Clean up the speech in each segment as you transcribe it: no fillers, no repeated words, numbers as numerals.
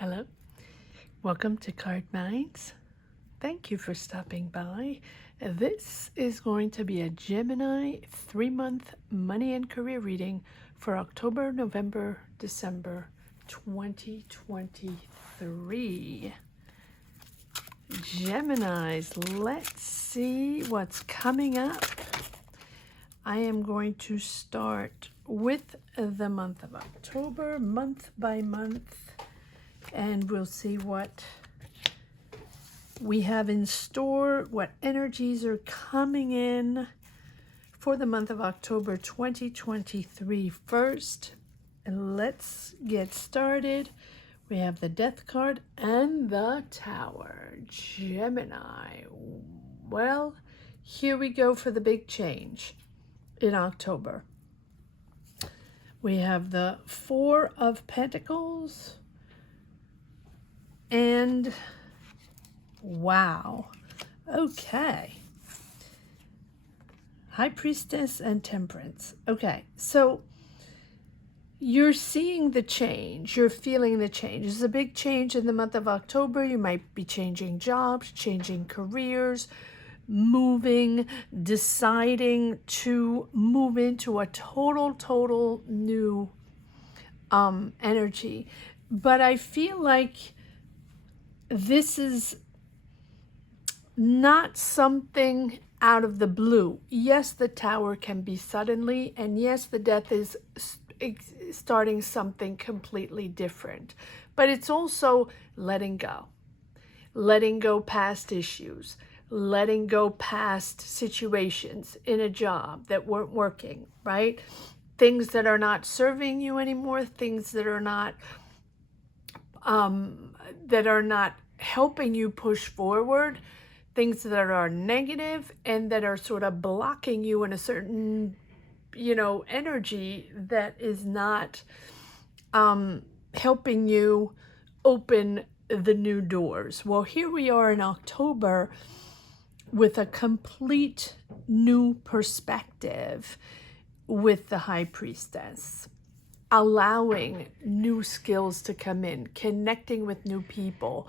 Hello, welcome to Card Minds. Thank you for stopping by. This is going to be a Gemini 3-month money and career reading for October, November, December 2023. Geminis, let's see what's coming up. I am going to start with the month of October, month by month, and we'll see what we have in store, what energies are coming in for the month of October 2023. First, let's get started. We have the Death card and the Tower. Gemini. Well, here we go for the big change in October. We have the Four of Pentacles and wow. Okay. High Priestess and Temperance. Okay, so you're seeing the change. You're feeling the change. There's a big change in the month of October. You might be changing jobs, changing careers, moving, deciding to move into a total new energy. But I feel like this is not something out of the blue. Yes, the Tower can be suddenly, and yes, the Death is starting something completely different. But it's also letting go past issues, letting go past situations in a job that weren't working, right? Things that are not serving you anymore, things that are not helping you push forward, things that are negative and that are sort of blocking you in a certain, energy that is not helping you open the new doors. Well, here we are in October with a complete new perspective with the High Priestess, allowing new skills to come in, connecting with new people,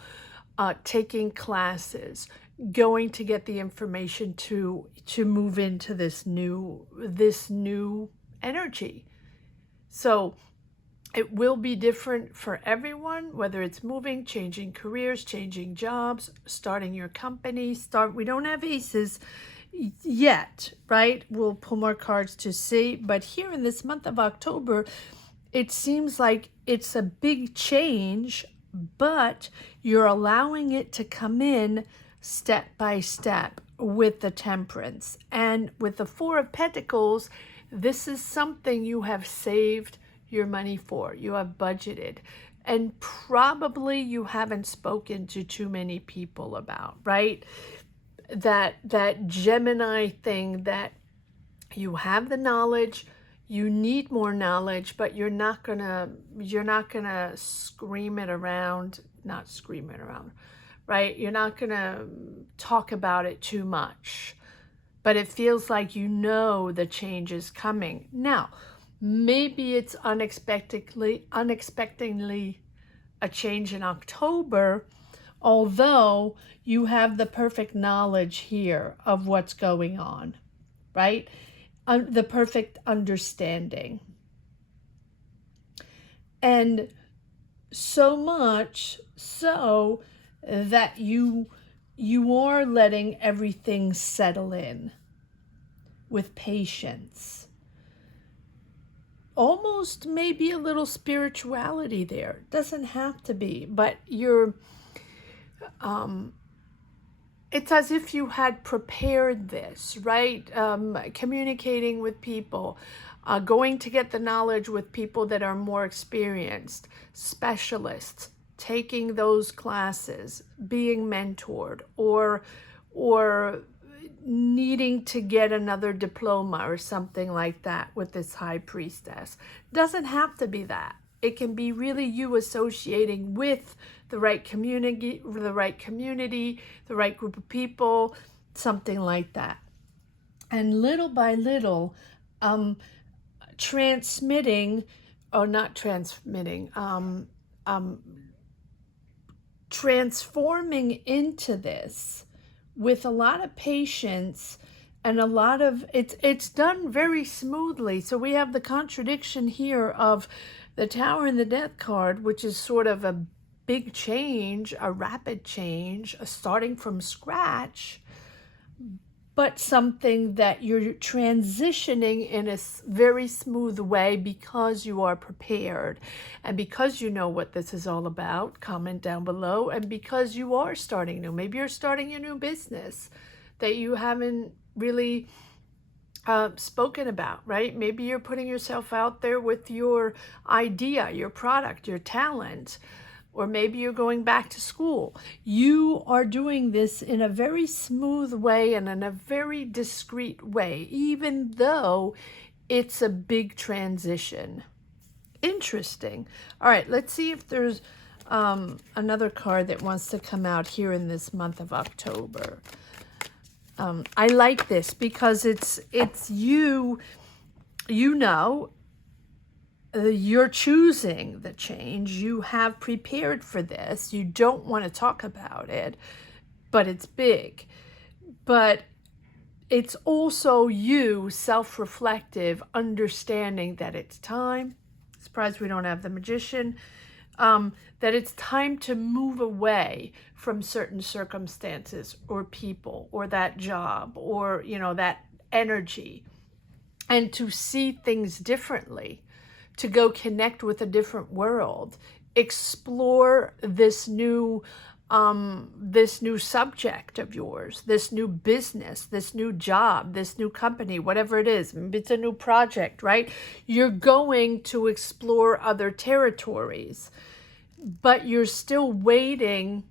taking classes, going to get the information to move into this new energy. So it will be different for everyone, whether it's moving, changing careers, changing jobs, starting your company. We don't have aces yet, right? We'll pull more cards to see. But here in this month of October, it seems like it's a big change, but you're allowing it to come in step by step with the Temperance. And with the Four of Pentacles, this is something you have saved your money for, you have budgeted, and probably you haven't spoken to too many people about, right? That Gemini thing that you have the knowledge, you need more knowledge, but you're not gonna scream it around, right? You're not gonna talk about it too much, but it feels like the change is coming. Now, maybe it's unexpectedly a change in October, although you have the perfect knowledge here of what's going on, right? The perfect understanding. And so much so that you are letting everything settle in with patience. Almost maybe a little spirituality there. Doesn't have to be, but you're it's as if you had prepared this, right? Communicating with people, going to get the knowledge with people that are more experienced, specialists, taking those classes, being mentored, or needing to get another diploma or something like that with this High Priestess. Doesn't have to be that. It can be really you associating with the right community, the right group of people, something like that. And little by little, transforming into this with a lot of patience and a lot of, it's done very smoothly. So we have the contradiction here of the Tower and the Death card, which is sort of a big change, a rapid change, a starting from scratch, but something that you're transitioning in a very smooth way because you are prepared and because you know what this is all about. Comment down below. And because you are starting new, maybe you're starting a new business that you haven't really spoken about, right? Maybe you're putting yourself out there with your idea, your product, your talent, or maybe you're going back to school. You are doing this in a very smooth way and in a very discreet way, even though it's a big transition. Interesting. All right, let's see if there's another card that wants to come out here in this month of October. I like this because it's you know, you're choosing the change. You have prepared for this. You don't want to talk about it, but it's big. But it's also you, self-reflective, understanding that it's time. Surprised we don't have the Magician. That it's time to move away from certain circumstances or people or that job or, you know, that energy, and to see things differently, to go connect with a different world, explore this new subject of yours, this new business, this new job, this new company, whatever it is. Maybe it's a new project, right? You're going to explore other territories, but you're still waiting.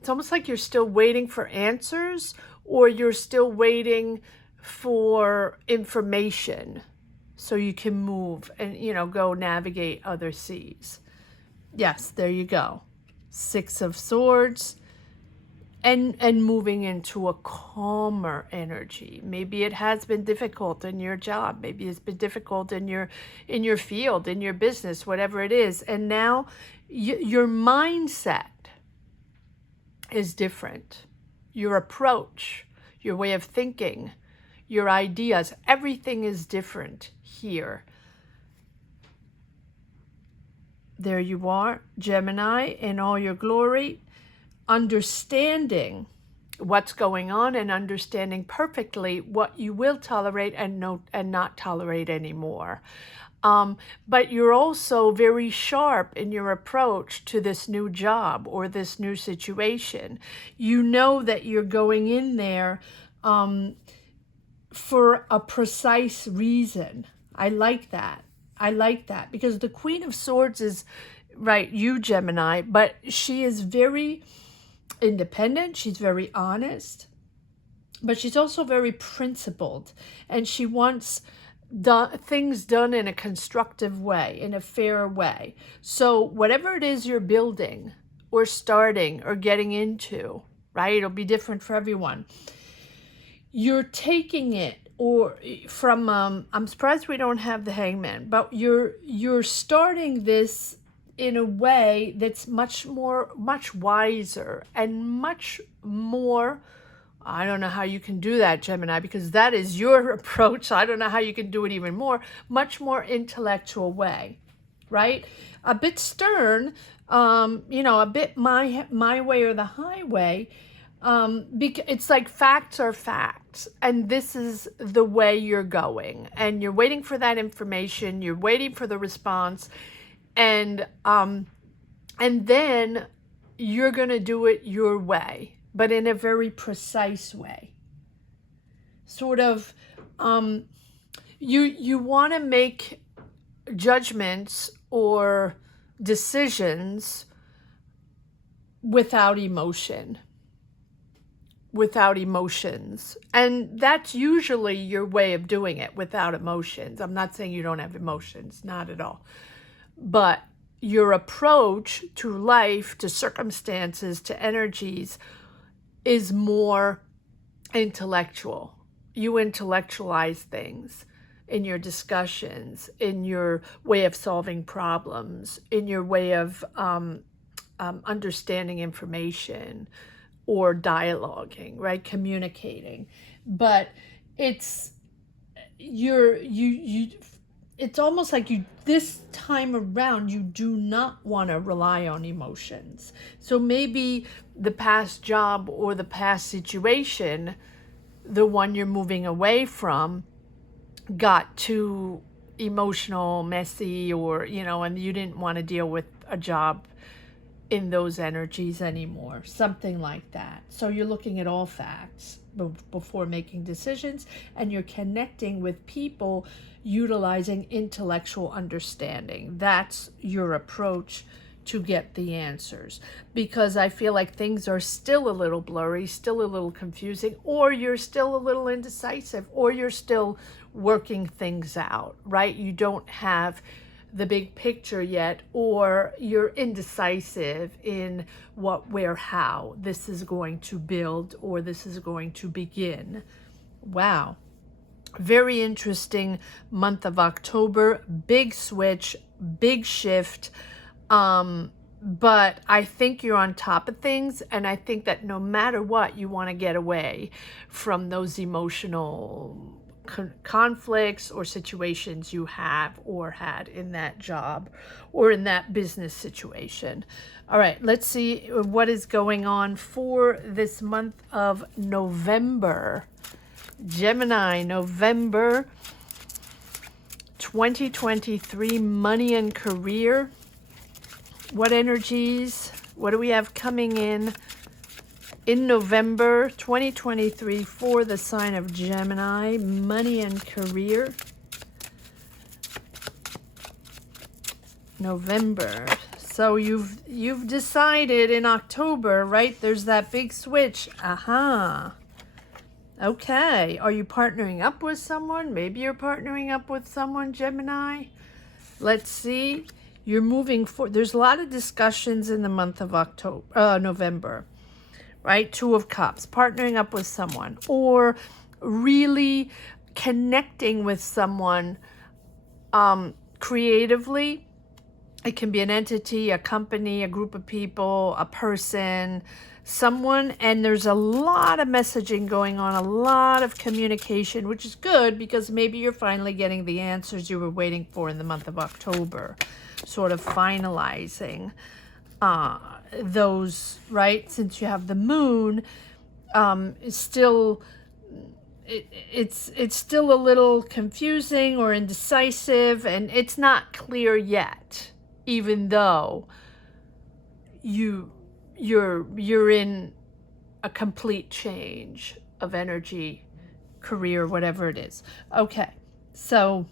It's almost like you're still waiting for answers, or you're still waiting for information so you can move and, you know, go navigate other seas. Yes, there you go. Six of Swords, and moving into a calmer energy. Maybe it has been difficult in your job. Maybe it's been difficult in your field, in your business, whatever it is. And now your mindset is different. Your approach, your way of thinking, your ideas, everything is different here. There you are, Gemini, in all your glory, understanding what's going on and understanding perfectly what you will tolerate and not tolerate anymore. But you're also very sharp in your approach to this new job or this new situation. You know that you're going in there for a precise reason. I like that. I like that because the Queen of Swords is, right, you Gemini, but she is very independent. She's very honest, but she's also very principled, and she wants things done in a constructive way, in a fair way. So whatever it is you're building or starting or getting into, right, it'll be different for everyone. You're taking it, or from I'm surprised we don't have the Hangman, but you're starting this in a way that's much wiser and much more, I don't know how you can do that, Gemini, because that is your approach. I don't know how you can do it even more, much more intellectual way, right? A bit stern, you know, a bit my way or the highway. Because it's like facts are facts, and this is the way you're going, and you're waiting for that information, you're waiting for the response, and then you're going to do it your way, but in a very precise way. Sort of, you want to make judgments or decisions without emotion. Without emotions. And that's usually your way of doing it, without emotions. I'm not saying you don't have emotions, not at all. But your approach to life, to circumstances, to energies is more intellectual. You intellectualize things in your discussions, in your way of solving problems, in your way of understanding information or dialoguing, right? Communicating. But it's it's almost like this time around you do not want to rely on emotions. So maybe the past job or the past situation, the one you're moving away from, got too emotional, messy, or and you didn't want to deal with a job in those energies anymore, something like that. So you're looking at all facts before making decisions, and you're connecting with people utilizing intellectual understanding. That's your approach to get the answers, because I feel like things are still a little blurry, still a little confusing, or you're still a little indecisive, or you're still working things out, right? You don't have the big picture yet, or you're indecisive in what, where, how this is going to build or this is going to begin. Wow. Very interesting month of October. Big switch, big shift. But I think you're on top of things, and I think that no matter what, you want to get away from those emotional conflicts or situations you have or had in that job or in that business situation. All right, let's see what is going on for this month of November. Gemini, November 2023, money and career. What energies, what do we have coming in November 2023 for the sign of Gemini, money and career? November. So you've decided in October, right? There's that big switch. Aha. Okay. Are you partnering up with someone? Maybe you're partnering up with someone, Gemini. Let's see. You're moving forward. There's a lot of discussions in the month of November, right? Two of Cups, partnering up with someone, or really connecting with someone creatively. It can be an entity, a company, a group of people, a person, someone, and there's a lot of messaging going on, a lot of communication, which is good because maybe you're finally getting the answers you were waiting for in the month of October, sort of finalizing those, right? Since you have the moon, it's still it's still a little confusing or indecisive, and it's not clear yet, even though you're in a complete change of energy, career, whatever it is. Okay, so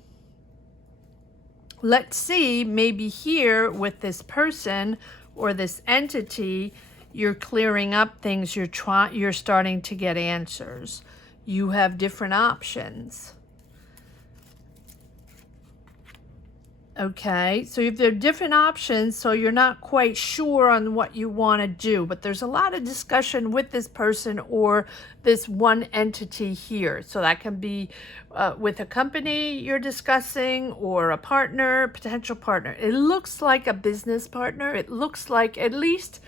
let's see, maybe here with this person or this entity, you're clearing up things, you're starting to get answers. You have different options. Okay, so if there are different options, so you're not quite sure on what you want to do, but there's a lot of discussion with this person or this one entity here. So that can be with a company you're discussing, or a partner, potential partner. It looks like a business partner. It looks like, at least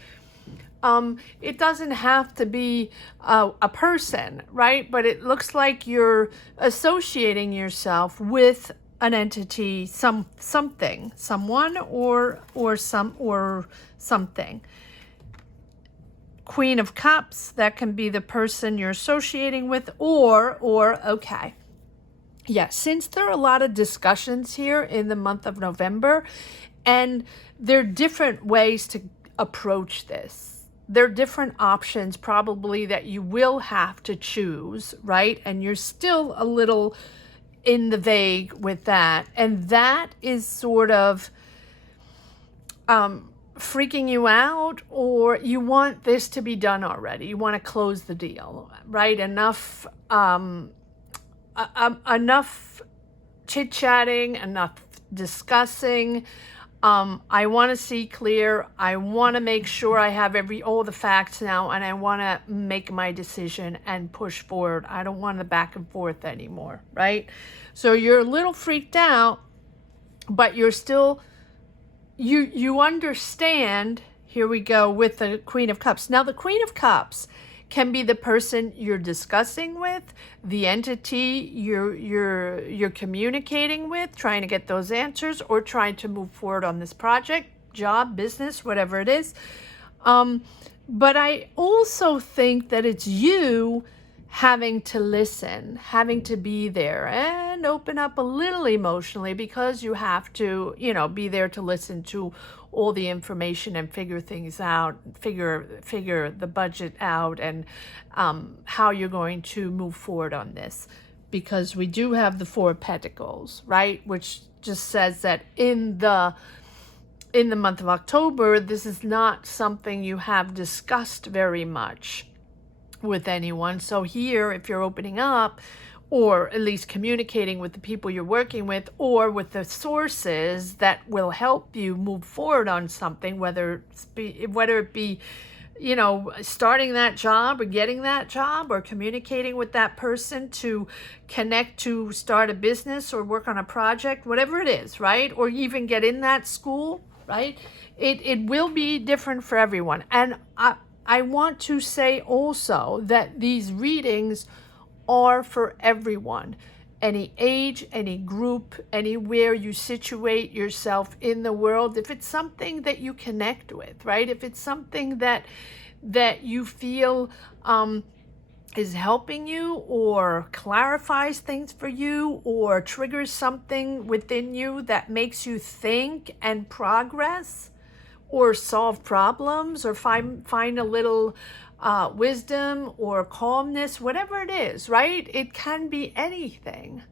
it doesn't have to be a person, right? But it looks like you're associating yourself with an entity, something, someone, or something. Queen of Cups, that can be the person you're associating with, or okay. Yeah, since there are a lot of discussions here in the month of November, and there are different ways to approach this. There are different options probably that you will have to choose, right? And you're still a little in the vague with that, and that is sort of freaking you out, or you want this to be done already. You want to close the deal, right? Enough chit-chatting, enough discussing. I want to see clear. I want to make sure I have all the facts now, and I want to make my decision and push forward. I don't want the back and forth anymore, right? So you're a little freaked out, but you're still, you understand here we go with the Queen of Cups. Now, the Queen of Cups can be the person you're discussing with, the entity you're communicating with, trying to get those answers, or trying to move forward on this project, job, business, whatever it is. But I also think that it's you having to listen, having to be there and open up a little emotionally, because you have to, you know, be there to listen to all the information and figure things out, figure the budget out, and how you're going to move forward on this. Because we do have the Four of Pentacles, right? Which just says that in the month of October, this is not something you have discussed very much with anyone. So here, if you're opening up, or at least communicating with the people you're working with, or with the sources that will help you move forward on something, whether it be, you know, starting that job or getting that job, or communicating with that person to connect to start a business or work on a project, whatever it is, right? Or even get in that school, right? It will be different for everyone. And I want to say also that these readings are for everyone. Any age, any group, anywhere you situate yourself in the world. If it's something that you connect with, right? If it's something that you feel is helping you, or clarifies things for you, or triggers something within you that makes you think and progress, or solve problems, or find a little wisdom or calmness, whatever it is, right? It can be anything,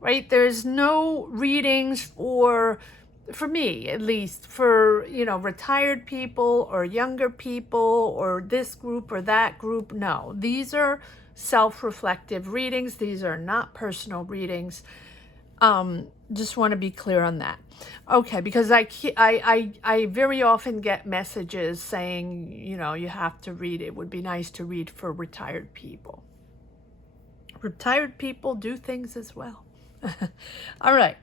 right? There's no readings for me, at least, for, you know, retired people or younger people or this group or that group. No, these are self-reflective readings. These are not personal readings. Just want to be clear on that. Okay, because I very often get messages saying, you know, you have to read. It would be nice to read for retired people. Retired people do things as well. All right.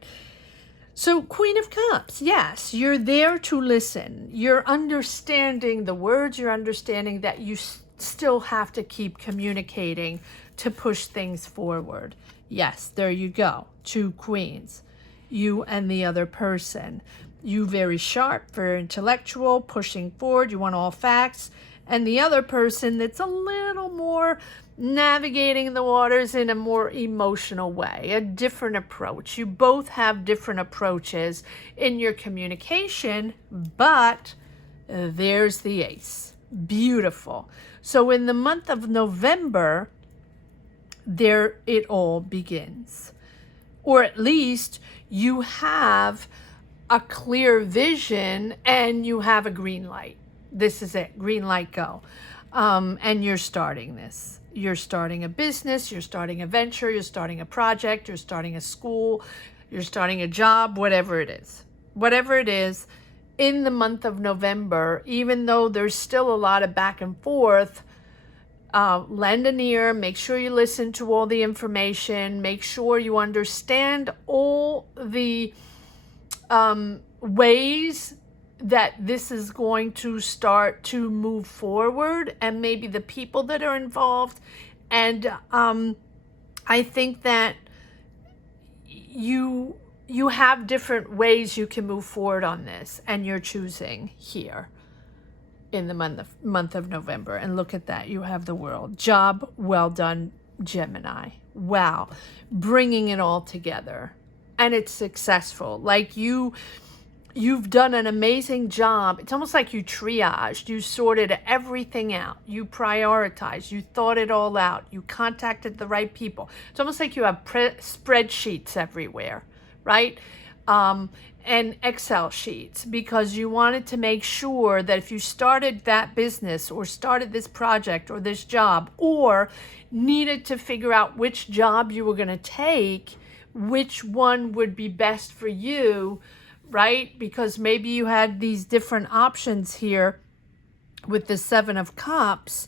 So, Queen of Cups, yes, you're there to listen. You're understanding the words. You're understanding that you still have to keep communicating to push things forward. Yes, there you go. Two queens. You and the other person. You very sharp, very intellectual, pushing forward. You want all facts. And the other person that's a little more navigating the waters in a more emotional way, a different approach. You both have different approaches in your communication, but there's the ace. Beautiful. So in the month of November, there it all begins. Or at least you have a clear vision and you have a green light. This is it. Green light, go. And you're starting this. You're starting a business, you're starting a venture, you're starting a project, you're starting a school, you're starting a job, whatever it is. Whatever it is, in the month of November, even though there's still a lot of back and forth, lend an ear, make sure you listen to all the information, make sure you understand all the ways that this is going to start to move forward, and maybe the people that are involved. And I think that you have different ways you can move forward on this, and you're choosing here in the month of November. And look at that, you have the World. Job well done, Gemini. Wow, bringing it all together, and it's successful. Like you've done an amazing job. It's almost like you triaged, you sorted everything out, you prioritized, you thought it all out, you contacted the right people. It's almost like you have spreadsheets everywhere, right? And Excel sheets, because you wanted to make sure that if you started that business or started this project or this job, or needed to figure out which job you were going to take, which one would be best for you, right? Because maybe you had these different options here with the Seven of Cups,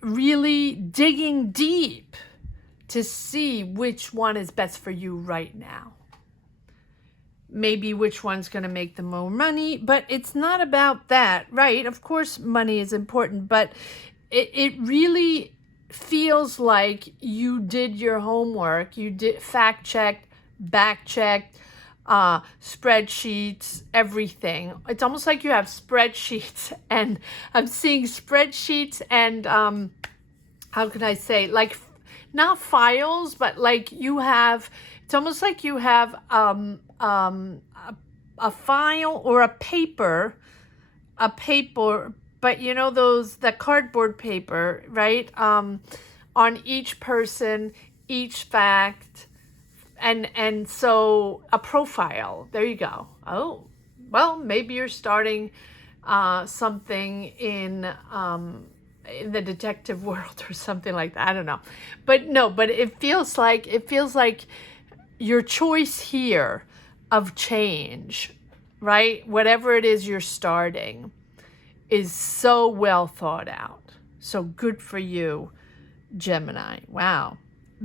really digging deep to see which one is best for you right now. maybe which one's going to make the more money, but it's not about that, right? Of course, money is important, but it really feels like you did your homework. You did fact-checked, back-checked, spreadsheets, everything. It's almost like you have spreadsheets, and I'm seeing spreadsheets and, how can I say, like, not files, but like you have, it's almost like you have a file or a paper, but you know the cardboard paper, right? On each person, each fact, and so a profile. There you go. Oh, well, maybe you're starting something in the detective world or something like that. I don't know, but no, but it feels like your choice here of change, right? Whatever it is you're starting is so well thought out. So good for you, Gemini. Wow.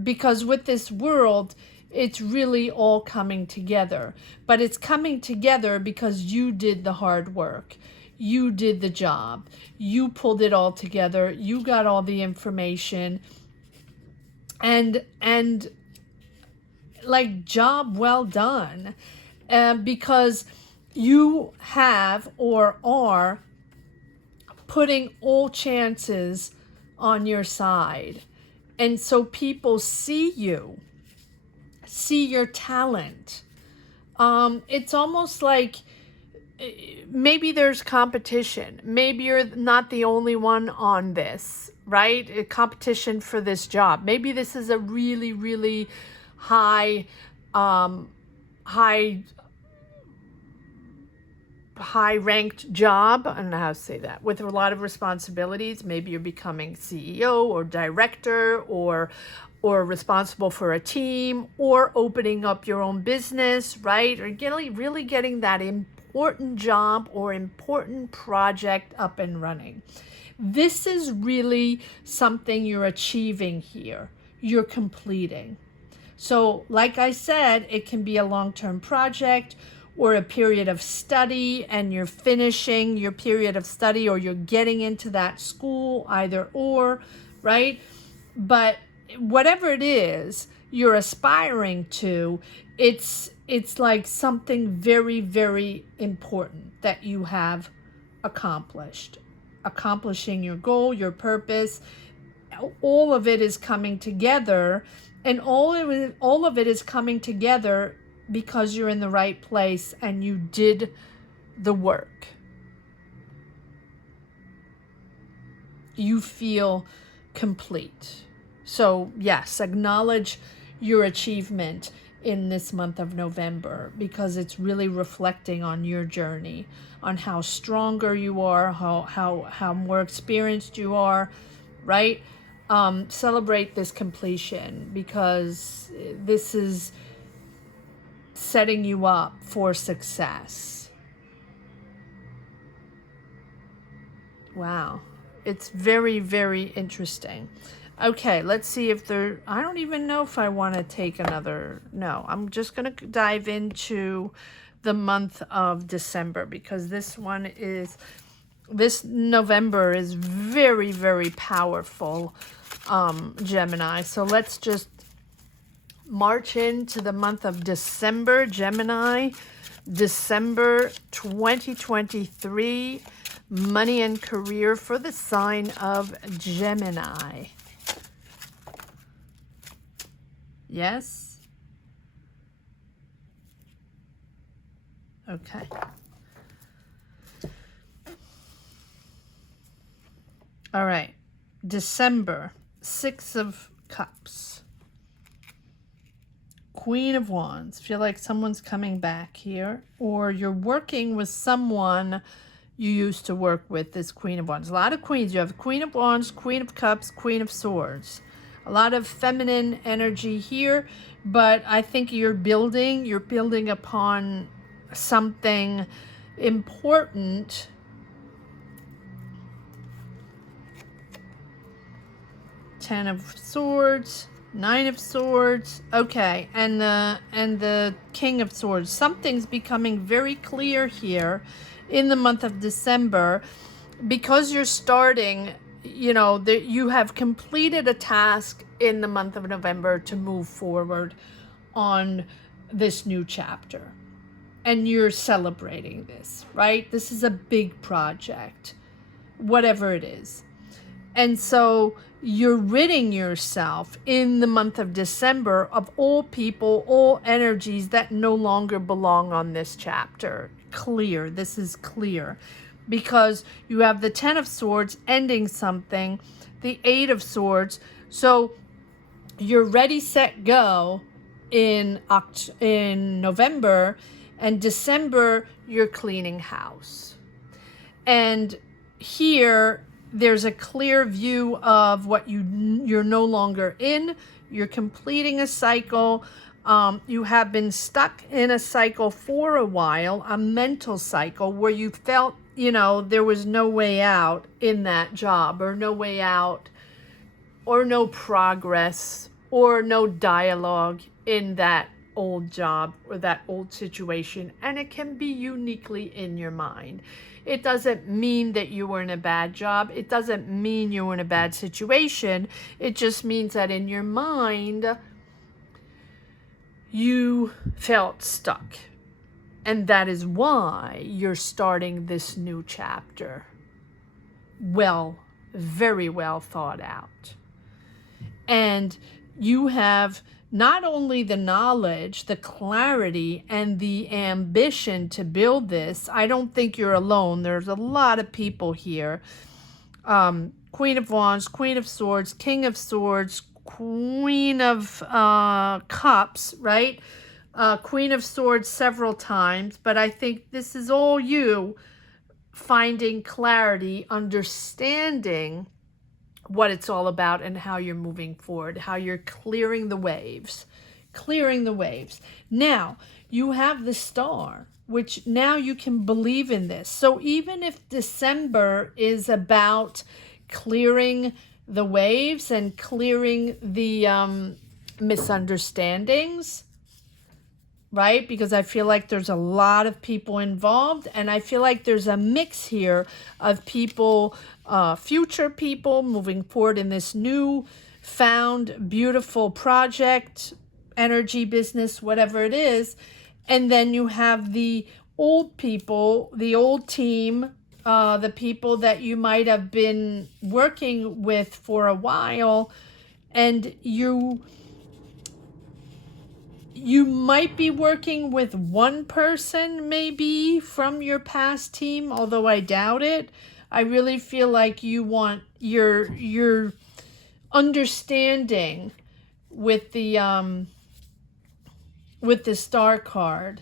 Because with this world, it's really all coming together. But it's coming together because you did the hard work. You did the job. You pulled it all together. You got all the information. And like, job well done. Because you have or are putting all chances on your side. And so people see you, see your talent. It's almost like maybe there's competition. Maybe you're not the only one on this, right? A competition for this job. Maybe this is a really, really high ranked job. I don't know how to say that, with a lot of responsibilities. Maybe you're becoming CEO or director or responsible for a team, or opening up your own business, right? Or really getting that important job or important project up and running. This is really something you're achieving here. You're completing. So like I said, it can be a long-term project or a period of study, and you're finishing your period of study, or you're getting into that school, either or, right? But whatever it is you're aspiring to, it's like something very, very important that you have accomplished. Accomplishing your goal, your purpose, all of it is coming together, and all of it is coming together because you're in the right place and you did the work. You feel complete. So yes, acknowledge your achievement in this month of November, because it's really reflecting on your journey, on how stronger you are, how more experienced you are, right? Celebrate this completion, because this is setting you up for success. Wow. It's very, very interesting. Okay, let's see if there, I don't even know if I want to take another, no, I'm just going to dive into the month of December, because this November is very, very powerful, Gemini. So let's just march into the month of December, Gemini. December 2023, money and career for the sign of Gemini. Yes? Okay. All right. December, 6 of Cups. Queen of Wands. Feel like someone's coming back here, or you're working with someone you used to work with, this Queen of Wands. A lot of queens. You have Queen of Wands, Queen of Cups, Queen of Swords. A lot of feminine energy here, but I think you're building upon something important. Ten of Swords. Nine of Swords. Okay, and the King of Swords. Something's becoming very clear here in the month of December, because you're starting, you know, that you have completed a task in the month of November to move forward on this new chapter. And you're celebrating this, right? This is a big project, whatever it is. And so you're ridding yourself in the month of December of all people, all energies that no longer belong on this chapter. Clear. This is clear. Because you have the Ten of Swords ending something, the Eight of Swords. So you're ready, set, go in November, and December you're cleaning house. And here there's a clear view of what you're no longer in. You're completing a cycle. You have been stuck in a cycle for a while, a mental cycle where you felt, you know, there was no way out in that job, or no way out, or no progress, or no dialogue in that old job or that old situation. And it can be uniquely in your mind. It doesn't mean that you were in a bad job. It doesn't mean you were in a bad situation. It just means that in your mind, you felt stuck. And that is why you're starting this new chapter. Well, very well thought out. And you have not only the knowledge, the clarity, and the ambition to build this. I don't think you're alone. There's a lot of people here. Queen of Wands, Queen of Swords, King of Swords, Queen of Cups, right? Queen of Swords several times. But I think this is all you finding clarity, understanding what it's all about and how you're moving forward, how you're clearing the waves. Now, you have the Star, which now you can believe in this. So even if December is about clearing the waves and clearing the misunderstandings, right? Because I feel like there's a lot of people involved, and I feel like there's a mix here of people, future people moving forward in this new found beautiful project, energy, business, whatever it is. And then you have the old people, the old team, the people that you might have been working with for a while, and you might be working with one person maybe from your past team, although I doubt it. I really feel like you want your understanding with the Star card,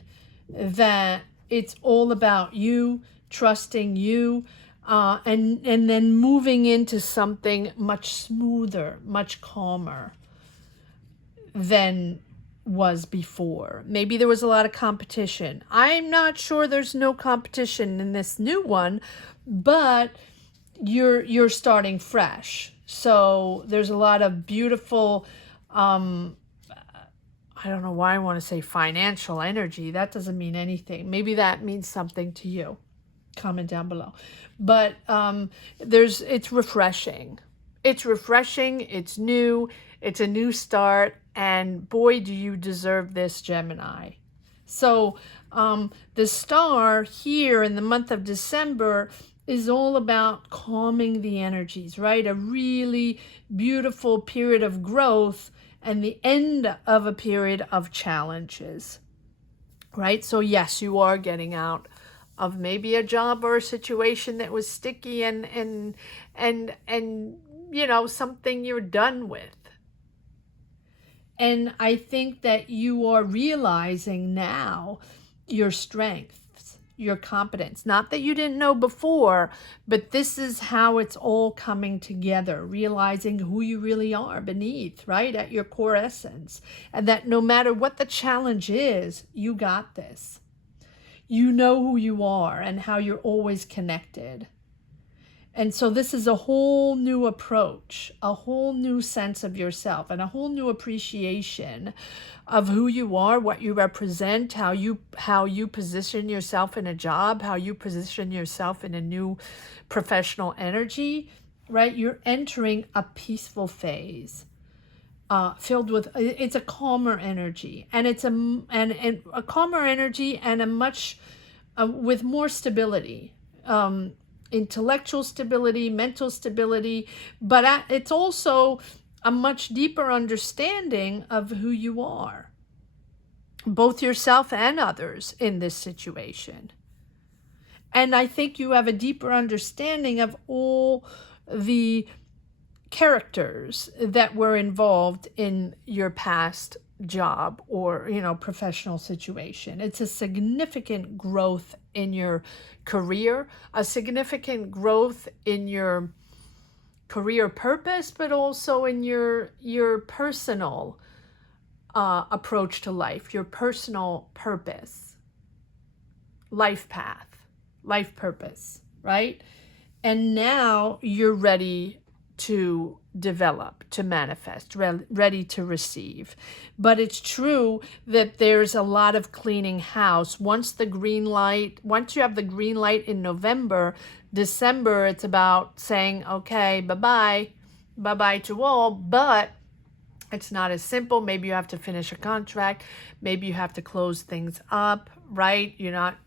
that it's all about you, trusting you, and then moving into something much smoother, much calmer than was before. Maybe there was a lot of competition. I'm not sure there's no competition in this new one, but you're starting fresh. So there's a lot of beautiful, I don't know why I want to say financial energy. That doesn't mean anything. Maybe that means something to you. Comment down below. But it's refreshing. It's refreshing. It's new. It's a new start. And boy, do you deserve this, Gemini. So the Star here in the month of December is all about calming the energies, right? A really beautiful period of growth and the end of a period of challenges, right? So yes, you are getting out of maybe a job or a situation that was sticky and you know, something you're done with. And I think that you are realizing now your strengths, your competence. Not that you didn't know before, but this is how it's all coming together, realizing who you really are beneath, right, at your core essence. And that no matter what the challenge is, you got this. You know who you are and how you're always connected. And so this is a whole new approach, a whole new sense of yourself, and a whole new appreciation of who you are, what you represent, how you position yourself in a job, how you position yourself in a new professional energy, right? You're entering a peaceful phase. Filled with, it's a calmer energy, and it's and a calmer energy, and a much with more stability, intellectual stability, mental stability, but it's also a much deeper understanding of who you are, both yourself and others in this situation. And I think you have a deeper understanding of all the characters that were involved in your past job or, professional situation. It's a significant growth in your career, a significant growth in your career purpose, but also in your personal approach to life, your personal purpose, life path, life purpose, right? And now you're ready to develop, to manifest, ready to receive. But it's true that there's a lot of cleaning house. Once you have the green light in November, December, it's about saying, okay, bye-bye, bye-bye to all, but it's not as simple. Maybe you have to finish a contract. Maybe you have to close things up, right? You're not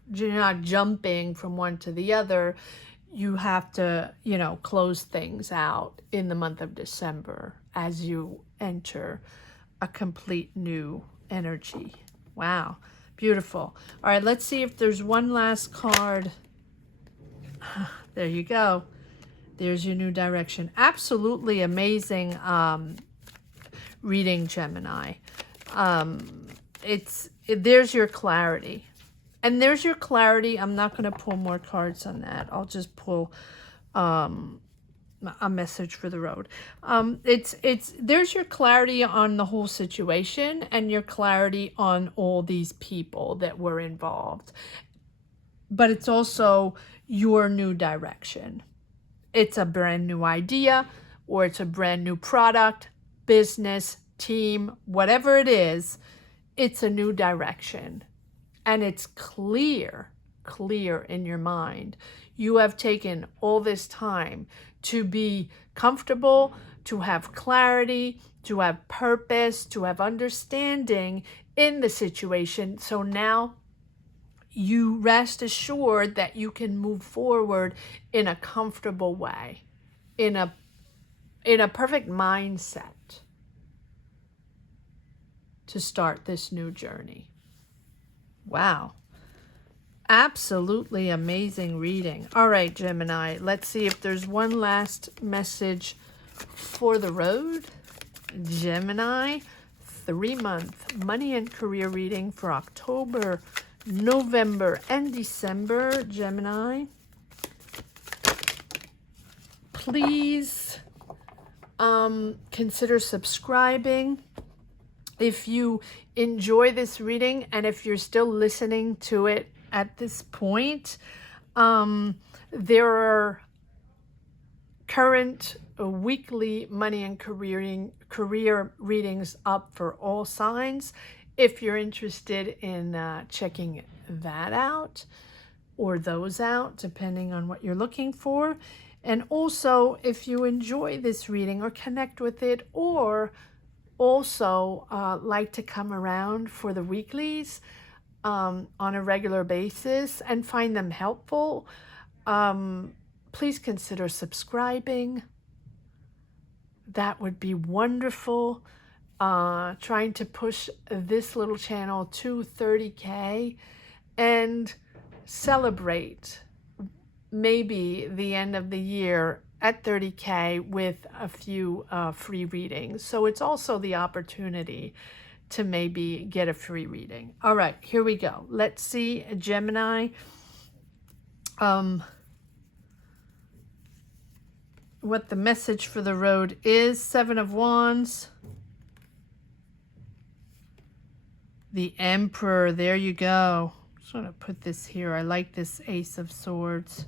jumping from one to the other. You have to, close things out in the month of December as you enter a complete new energy. Wow, beautiful. All right, let's see if there's one last card. There you go. There's your new direction. Absolutely amazing reading, Gemini. There's your clarity. And there's your clarity. I'm not going to pull more cards on that. I'll just pull a message for the road. There's your clarity on the whole situation, and your clarity on all these people that were involved. But it's also your new direction. It's a brand new idea, or it's a brand new product, business, team, whatever it is, it's a new direction. And it's clear in your mind. You have taken all this time to be comfortable, to have clarity, to have purpose, to have understanding in the situation. So now you rest assured that you can move forward in a comfortable way, in a perfect mindset to start this new journey. Wow. Absolutely amazing reading. All right, Gemini, let's see if there's one last message for the road. Gemini, 3-month money and career reading for October, November, and December. Gemini, please consider subscribing. If you enjoy this reading, and if you're still listening to it at this point, there are current weekly money and career readings up for all signs. If you're interested in checking that out, or those out, depending on what you're looking for. And also, if you enjoy this reading or connect with it, or also like to come around for the weeklies on a regular basis and find them helpful, please consider subscribing. That would be wonderful. Trying to push this little channel to 30K and celebrate maybe the end of the year at 30K with a few free readings. So it's also the opportunity to maybe get a free reading. All right, here we go. Let's see, Gemini. What the message for the road is. 7 of Wands. The Emperor, there you go. Just want to put this here. I like this Ace of Swords.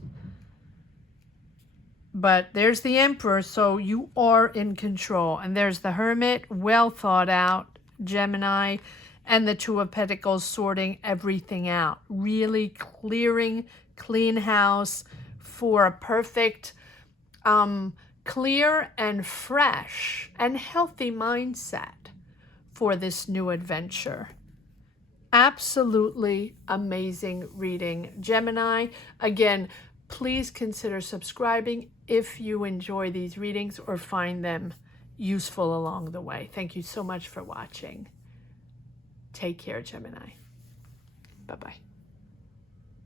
But there's the Emperor, so you are in control. And there's the Hermit, well thought out, Gemini, and the Two of Pentacles sorting everything out. Really clearing, clean house for a perfect, clear and fresh and healthy mindset for this new adventure. Absolutely amazing reading, Gemini. Again, please consider subscribing if you enjoy these readings or find them useful along the way. Thank you so much for watching. Take care, Gemini. Bye-bye.